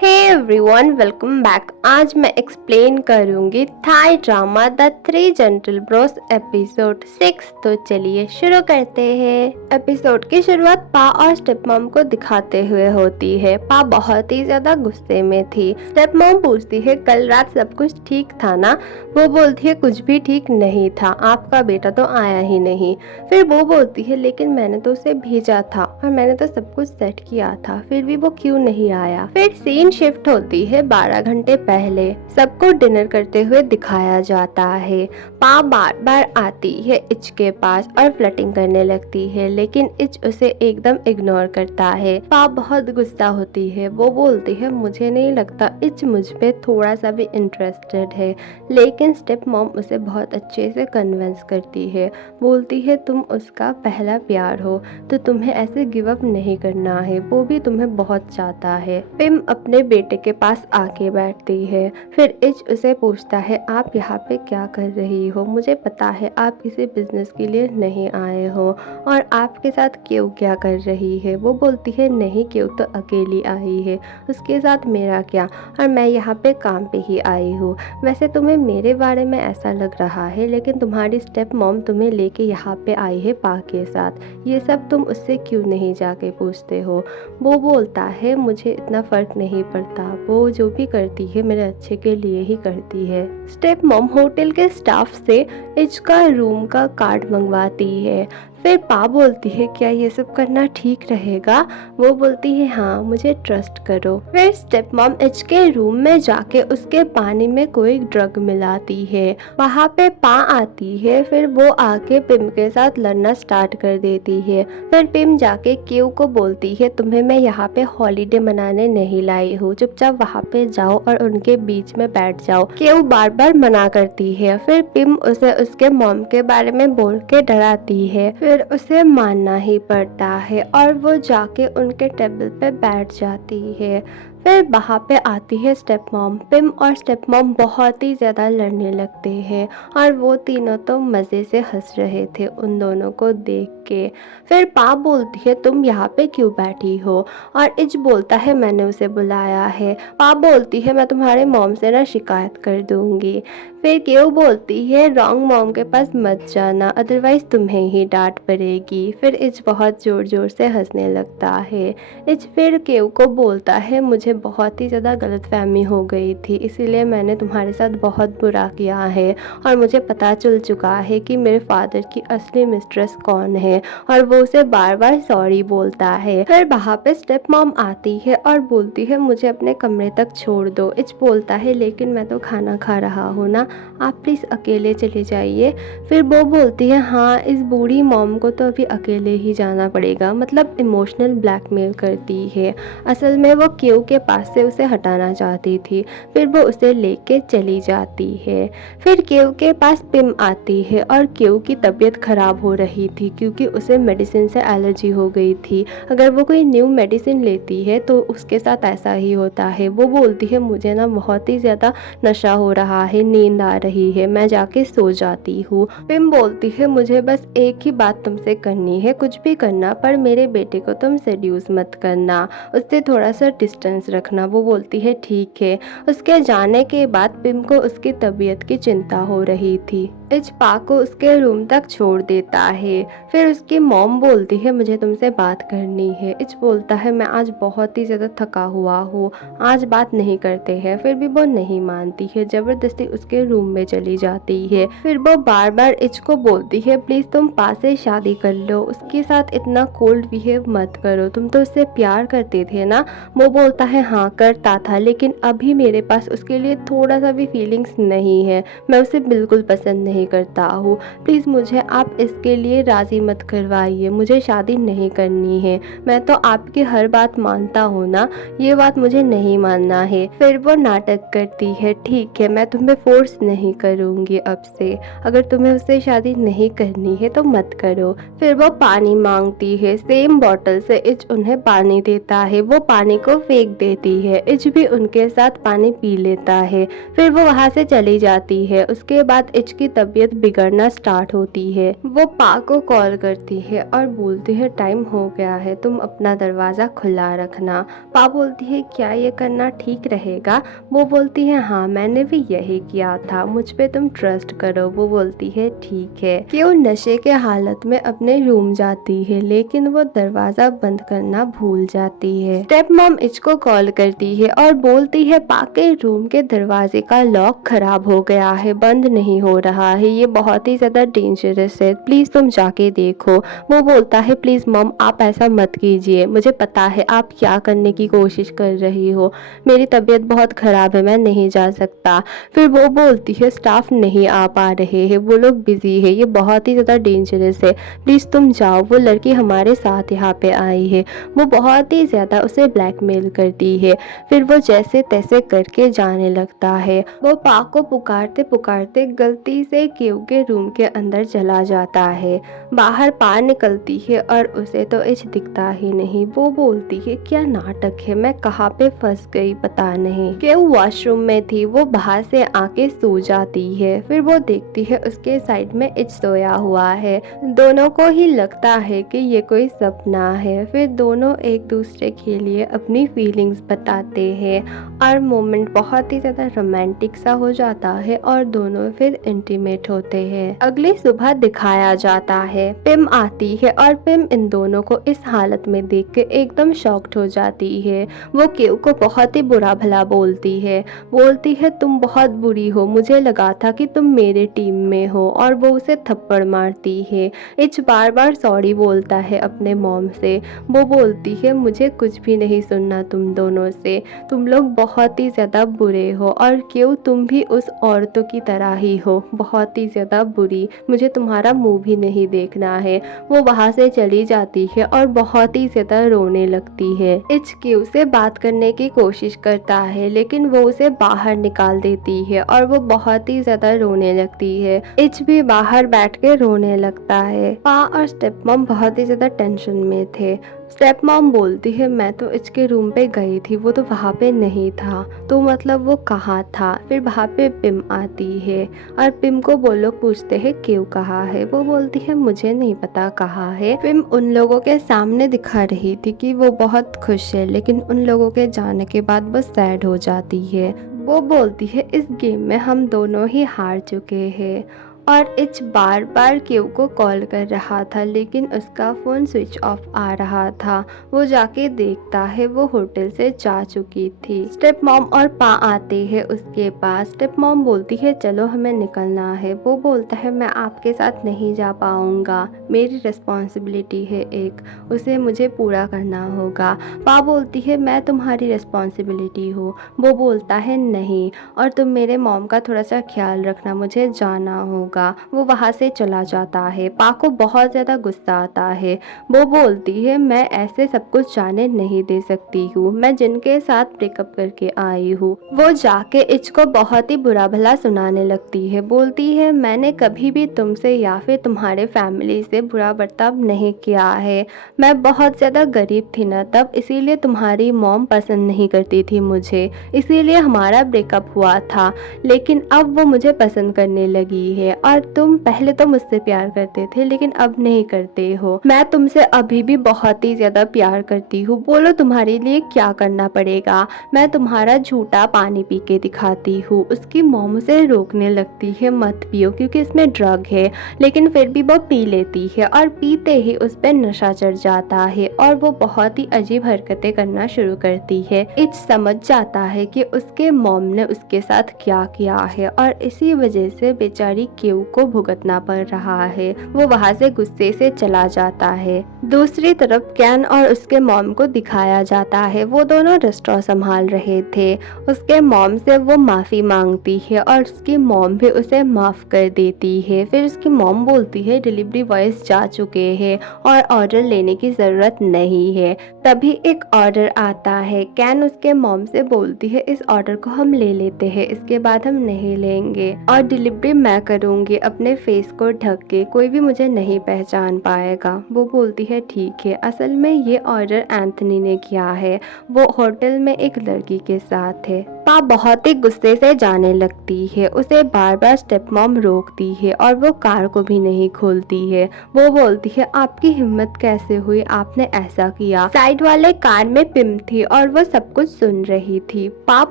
Hey everyone, welcome back. आज मैं explain करूंगी Thai drama the three gentle bros episode 6। तो चलिए शुरू करते हैं। एपिसोड की शुरुआत पा और स्टेप मॉम को दिखाते हुए होती है। पा बहुत ही ज्यादा गुस्से में थी। स्टेप मॉम पूछती है कल रात सब कुछ ठीक था ना? वो बोलती है कुछ भी ठीक नहीं था, आपका बेटा तो आया ही नहीं। फिर वो बोलती है लेकिन मैंने तो उसे भेजा था और मैंने तो सब कुछ सेट किया था, फिर भी वो क्यों नहीं आया? फिर सीन शिफ्ट होती है 12 घंटे पहले। सबको डिनर करते हुए दिखाया जाता है। पा बार बार आती है इच के पास और फ्लर्टिंग करने लगती है, लेकिन इच उसे एकदम इग्नोर करता है। पा बहुत गुस्सा होती है। वो बोलती है मुझे नहीं लगता इच मुझ पे थोड़ा सा भी इंटरेस्टेड है, लेकिन स्टेप मॉम उसे बहुत अच्छे से कन्विंस करती है। बोलती है तुम उसका पहला प्यार हो तो तुम्हें ऐसे गिव अप नहीं करना है, वो भी तुम्हें बहुत चाहता है। पिम अपने बेटे के पास आके बैठती है। फिर इच उसे पूछता है आप यहाँ पे क्या कर रही हो? मुझे पता है आप किसी बिजनेस के लिए नहीं आए हो, और आपके साथ क्यों क्या कर रही है? वो बोलती है नहीं, क्यों तो अकेली आई है, उसके साथ मेरा क्या, और मैं यहाँ पे काम पे ही आई हूँ। वैसे तुम्हें मेरे बारे में ऐसा लग रहा है, लेकिन तुम्हारी स्टेप मॉम तुम्हें लेके यहाँ पे आई है पा के साथ। ये सब तुम उससे क्यों नहीं जाके पूछते हो? वो बोलता है मुझे इतना फर्क नहीं पड़ता, वो जो भी करती है मेरे अच्छे के लिए ही करती है। स्टेप मॉम होटल के स्टाफ से इच का रूम का कार्ड मंगवाती है। फिर पा बोलती है क्या ये सब करना ठीक रहेगा? वो बोलती है हाँ, मुझे ट्रस्ट करो। फिर स्टेप मॉम इच के रूम में जाके उसके पानी में कोई ड्रग मिलाती है। वहाँ पे पा आती है। फिर वो आके पिम के साथ लड़ना स्टार्ट कर देती है। फिर पिम जाके क्यू को बोलती है तुम्हें मैं यहाँ पे हॉलीडे मनाने नहीं लाई हूँ, चुपचाप वहाँ पे जाओ और उनके बीच में बैठ जाओ। क्यू बार बार मना करती है। फिर पिम उसे उसके मॉम के बारे में बोल के डराती है। फिर उसे मानना ही पड़ता है और वो जाके उनके टेबल पे बैठ जाती है। फिर वहाँ पे आती है स्टेप मॉम। पिम और स्टेप मॉम बहुत ही ज़्यादा लड़ने लगते हैं और वो तीनों तो मज़े से हंस रहे थे उन दोनों को देख के। फिर पा बोलती है तुम यहाँ पे क्यों बैठी हो, और इच बोलता है मैंने उसे बुलाया है। पा बोलती है मैं तुम्हारे मॉम से ना शिकायत कर दूँगी। फिर क्यू बोलती है रॉन्ग मॉम के पास मत जाना, अदरवाइज तुम्हें ही डांट पड़ेगी। फिर इच बहुत ज़ोर ज़ोर से हंसने लगता है। इच फिर क्यू को बोलता है मुझे बहुत ही ज़्यादा गलतफहमी हो गई थी, इसीलिए मैंने तुम्हारे साथ बहुत बुरा किया है और मुझे पता चल चुका है कि मेरे फादर की असली मिस्ट्रेस कौन है, और वो उसे बार बार सॉरी बोलता है। फिर वहाँ पे स्टेप मॉम आती है और बोलती है मुझे अपने कमरे तक छोड़ दो। इच बोलता है लेकिन मैं तो खाना खा रहा हूँ ना, आप प्लीज़ अकेले चले जाइए। फिर वो बोलती है हाँ, इस बूढ़ी मॉम को तो अभी अकेले ही जाना पड़ेगा, मतलब इमोशनल ब्लैकमेल करती है। असल में वो क्यू के पास से उसे हटाना चाहती थी। फिर वो उसे लेके चली जाती है। फिर क्यू के पास पिम आती है और क्यू की तबीयत ख़राब हो रही थी क्योंकि उसे मेडिसिन से एलर्जी हो गई थी। अगर वो कोई न्यू मेडिसिन लेती है तो उसके साथ ऐसा ही होता है। वो बोलती है मुझे ना बहुत ही ज़्यादा नशा हो रहा है, नींद आ रही है, मैं जाके सो जाती हूँ। पिम बोलती है मुझे बस एक ही बात तुमसे करनी है, कुछ भी करना पर मेरे बेटे को तुम सेड्यूस मत करना, उससे थोड़ा सा डिस्टेंस रखना। वो बोलती है ठीक है। उसके जाने के बाद पिम को उसकी तबीयत की चिंता हो रही थी। इच पा को उसके रूम तक छोड़ देता है। फिर उसकी मॉम बोलती है मुझे तुमसे बात करनी है। इच बोलता है मैं आज बहुत ही ज़्यादा थका हुआ हूँ, आज बात नहीं करते हैं। फिर भी वो नहीं मानती है, ज़बरदस्ती उसके रूम में चली जाती है। फिर वो बार बार इच को बोलती है प्लीज़ तुम पा से शादी कर लो, उसके साथ इतना कोल्ड बिहेव मत करो, तुम तो उससे प्यार करते थे ना। वो बोलता है हाँ करता था, लेकिन अभी मेरे पास उसके लिए थोड़ा सा भी फीलिंग्स नहीं है, मैं उसे बिल्कुल पसंद नहीं करता हूँ। प्लीज़ मुझे आप इसके लिए राज़ी मत करवाइए, मुझे शादी नहीं करनी है। मैं तो आपकी हर बात मानता हूँ ना, ये बात मुझे नहीं मानना है। फिर वो नाटक करती है ठीक है, मैं तुम्हें फोर्स नहीं करूँगी अब से, अगर तुम्हें उससे शादी नहीं करनी है तो मत करो। फिर वो पानी मांगती है। सेम बॉटल से इच उन्हें पानी देता है। वो पानी को फेंक देती है। इच भी उनके साथ पानी पी लेता है। फिर वो वहाँ से चली जाती है। उसके बाद इच की तबीयत तबीयत बिगड़ना स्टार्ट होती है। वो पा को कॉल करती है और बोलती है टाइम हो गया है, तुम अपना दरवाज़ा खुला रखना। पा बोलती है क्या ये करना ठीक रहेगा? वो बोलती है हाँ मैंने भी यही किया था, मुझ पे तुम ट्रस्ट करो। वो बोलती है ठीक है। क्यों नशे के हालत में अपने रूम जाती है लेकिन वो दरवाज़ा बंद करना भूल जाती है। स्टेप मॉम इच को कॉल करती है और बोलती है पा के रूम के दरवाजे का लॉक खराब हो गया है, बंद नहीं हो रहा है, ये बहुत ही ज़्यादा डेंजरस है, प्लीज़ तुम जाके देखो। वो बोलता है प्लीज़ मॉम आप ऐसा मत कीजिए, मुझे पता है आप क्या करने की कोशिश कर रही हो, मेरी तबीयत बहुत ख़राब है, मैं नहीं जा सकता। फिर वो बोलती है स्टाफ नहीं आ पा रहे हैं, वो लोग बिजी है, ये बहुत ही ज़्यादा डेंजरस है, प्लीज़ तुम जाओ। वो लड़की हमारे साथ यहाँ पे आई है। वो बहुत ही ज़्यादा उसे ब्लैकमेल करती है। फिर वो जैसे तैसे करके जाने लगता है। वो पा को पुकारते पुकारते गलती से केव के रूम के अंदर चला जाता है। बाहर पा निकलती है और उसे तो इच दिखता ही नहीं। वो बोलती है क्या नाटक है, मैं कहाँ पे फंस गई पता नहीं। केव वॉशरूम में थी, वो बाहर से आके सो जाती है। फिर वो देखती है उसके साइड में इच सोया हुआ है। दोनों को ही लगता है कि ये कोई सपना है। फिर दोनों एक दूसरे के लिए अपनी फीलिंग्स बताते हैं और मोमेंट बहुत ही ज़्यादा रोमांटिक सा हो जाता है और दोनों फिर इंटीमेट होते हैं। अगली सुबह दिखाया जाता है, पिम आती है और पिम इन दोनों को इस हालत में देख के एकदम शॉक्ड हो जाती है। वो केव को बहुत ही बुरा भला बोलती है तुम बहुत बुरी हो, मुझे लगा था कि तुम मेरे टीम में हो, और वो उसे थप्पड़ मारती है। इच बार बार सॉरी बोलता है अपने मॉम से। वो बोलती है मुझे कुछ भी नहीं सुनना तुम दोनों से, तुम लोग बहुत ही ज़्यादा बुरे हो और क्यों तुम भी उस औरतों की तरह ही हो, बहुत ही ज़्यादा बुरी, मुझे तुम्हारा मुंह भी नहीं देखना है। वो वहाँ से चली जाती है और बहुत ही ज़्यादा रोने लगती है। इच क्यू से बात करने की कोशिश करता है लेकिन वो उसे बाहर निकाल देती है और वो बहुत ही ज़्यादा रोने लगती है। इच भी बाहर बैठ के रोने लगता है। पा और स्टेप मॉम बहुत ही ज़्यादा टेंशन में थे। स्टेप मॉम बोलती है मैं तो इसके रूम पे गई थी, वो तो वहाँ पे नहीं था, तो मतलब वो कहाँ था? फिर वहाँ पे पिम आती है और पिम को वो लोग पूछते हैं क्यों कहाँ है? वो बोलती है मुझे नहीं पता कहाँ है। पिम उन लोगों के सामने दिखा रही थी कि वो बहुत खुश है, लेकिन उन लोगों के जाने के बाद वो सैड हो जाती है। वो बोलती है इस गेम में हम दोनों ही हार चुके हैं। और इच बार बार क्यू को कॉल कर रहा था लेकिन उसका फ़ोन स्विच ऑफ आ रहा था। वो जाके देखता है वो होटल से जा चुकी थी। स्टेप मॉम और पा आते हैं उसके पास। स्टेप मॉम बोलती है चलो हमें निकलना है। वो बोलता है मैं आपके साथ नहीं जा पाऊँगा, मेरी रिस्पॉन्सिबिलिटी है एक, उसे मुझे पूरा करना होगा। पा बोलती है मैं तुम्हारी रिस्पॉन्सिबिलिटी हूँ। वो बोलता है नहीं, और तुम मेरे मॉम का थोड़ा सा ख्याल रखना, मुझे जाना होगा। वो वहाँ से चला जाता है। पा को बहुत ज़्यादा गुस्सा आता है। वो बोलती है मैं ऐसे सब कुछ जाने नहीं दे सकती हूँ, मैं जिनके साथ ब्रेकअप करके आई हूँ। वो जाके इच को बहुत ही बुरा भला सुनाने लगती है। बोलती है मैंने कभी भी तुमसे या फिर तुम्हारे फैमिली से बुरा बर्ताव नहीं किया है, मैं बहुत ज़्यादा गरीब थी ना तब, इसीलिए तुम्हारी मॉम पसंद नहीं करती थी मुझे, इसीलिए हमारा ब्रेकअप हुआ था, लेकिन अब वो मुझे पसंद करने लगी है और तुम पहले तो मुझसे प्यार करते थे लेकिन अब नहीं करते हो। मैं तुमसे अभी भी बहुत ही ज़्यादा प्यार करती हूँ, बोलो तुम्हारे लिए क्या करना पड़ेगा, मैं तुम्हारा झूठा पानी पी के दिखाती हूँ। उसकी मॉम उसे रोकने लगती है मत पियो क्योंकि इसमें ड्रग है, लेकिन फिर भी वो पी लेती है और पीते ही उस पर नशा चढ़ जाता है और वो बहुत ही अजीब हरकतें करना शुरू करती है। इच समझ जाता है कि उसके मॉम ने उसके साथ क्या किया है और इसी वजह से बेचारी क्यू को भुगतना पड़ रहा है। वो वहाँ से गुस्से से चला जाता है। दूसरी तरफ कैन और उसके मॉम को दिखाया जाता है। वो दोनों रेस्टोरेंट संभाल रहे थे। उसके मॉम से वो माफ़ी मांगती है और उसकी मॉम भी उसे माफ़ कर देती है। फिर उसकी मॉम बोलती है डिलीवरी बॉयज जा चुके हैं और ऑर्डर लेने की ज़रूरत नहीं है। तभी एक ऑर्डर आता है। कैन उसके मॉम से बोलती है इस ऑर्डर को हम ले लेते हैं, इसके बाद हम नहीं लेंगे और डिलीवरी मैं करूँगी अपने फेस को ढक के, कोई भी मुझे नहीं पहचान पाएगा। वो बोलती है ठीक है। असल में ये ऑर्डर एंथनी ने किया है, वो होटल में एक लड़की के साथ है। पा बहुत ही गुस्से से जाने लगती है। उसे बार बार स्टेप मॉम रोकती है और वो कार को भी नहीं खोलती है। वो बोलती है आपकी हिम्मत कैसे हुई, आपने ऐसा किया। साइड वाले कार में पिम थी और वो सब कुछ सुन रही थी। पा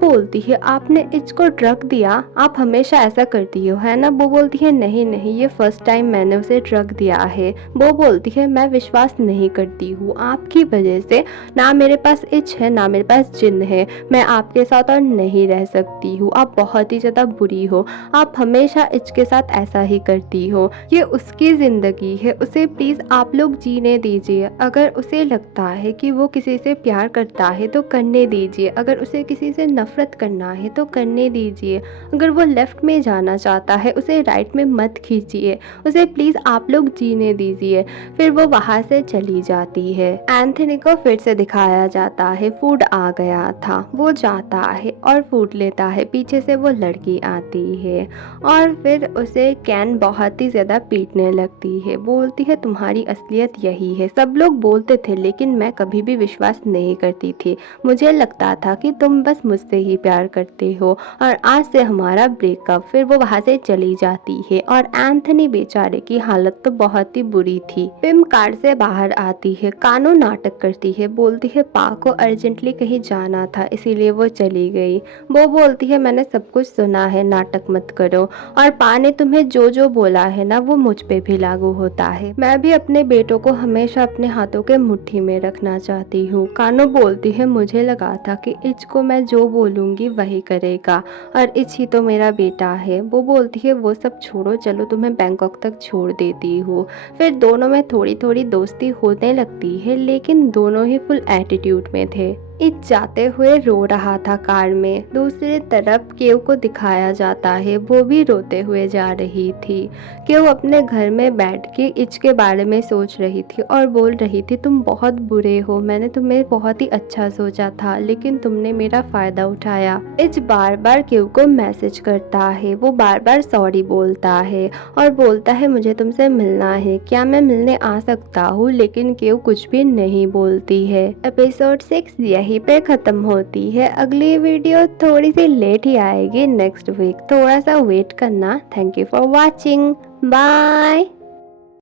बोलती है आपने इसको ड्रग दिया, आप हमेशा ऐसा करती हो है ना। वो बोलती है नहीं नहीं, ये फर्स्ट टाइम मैंने उसे ड्रग दिया है। वो बोलती है मैं विश्वास नहीं करती हूँ, आपकी वजह से ना मेरे पास इच है ना मेरे पास जिन है, मैं आपके साथ और नहीं रह सकती हूँ, आप बहुत ही ज़्यादा बुरी हो, आप हमेशा इच के साथ ऐसा ही करती हो। ये उसकी ज़िंदगी है, उसे प्लीज़ आप लोग जीने दीजिए। अगर उसे लगता है कि वो किसी से प्यार करता है तो करने दीजिए, अगर उसे किसी से नफरत करना है तो करने दीजिए। अगर वो लेफ़्ट में जाना चाहता है उसे राइट में मत खींचिए, उसे प्लीज़ आप लोग जीने दीजिए। फिर वो वहाँ से चली जाती है। एंथनी को फिर से दिखाया जाता है फूड आ गया था। वो जाता है और फूड लेता है, पीछे से वो लड़की आती है और फिर उसे कैन बहुत ही ज़्यादा पीटने लगती है। बोलती है तुम्हारी असलियत यही है, सब लोग बोलते थे लेकिन मैं कभी भी विश्वास नहीं करती थी, मुझे लगता था कि तुम बस मुझसे ही प्यार करते हो और आज से हमारा ब्रेकअप। फिर वो वहाँ से चली जाती है और एंथनी बेचारे की हालत तो बहुत ही बुरी थी। पिम कार से बाहर आती है, कानू नाटक करती है, बोलती है पा को अर्जेंटली कहीं जाना था इसीलिए वो चली गई। वो बोलती है मैंने सब कुछ सुना है, नाटक मत करो, और पा ने तुम्हें जो जो बोला है ना वो मुझ पे भी लागू होता है। मैं भी अपने बेटों को हमेशा अपने हाथों के मुट्ठी में रखना चाहती हूँ। कानू बोलती है मुझे लगा था कि इच को मैं जो बोलूँगी वही करेगा और इच ही तो मेरा बेटा है। वो बोलती है वो सब छोड़ो, चलो तुम्हें बैंकॉक तक छोड़ देती हूँ। फिर दोनों में थोड़ी थोड़ी दोस्ती होने लगती है लेकिन दोनों ही फुल एटीट्यूड में थे। इच जाते हुए रो रहा था कार में। दूसरी तरफ केव को दिखाया जाता है, वो भी रोते हुए जा रही थी। केव अपने घर में बैठ के इच के बारे में सोच रही थी और बोल रही थी तुम बहुत बुरे हो, मैंने तुम्हें बहुत ही अच्छा सोचा था लेकिन तुमने मेरा फ़ायदा उठाया। इच बार बार केव को मैसेज करता है, वो बार बार सॉरी बोलता है और बोलता है मुझे तुमसे मिलना है, क्या मैं मिलने आ सकता हूँ, लेकिन केव कुछ भी नहीं बोलती है। एपिसोड 6 यहीं पे ख़त्म होती है। अगली वीडियो थोड़ी सी लेट ही आएगी नेक्स्ट वीक, थोड़ा सा वेट करना। Thank you for watching, bye.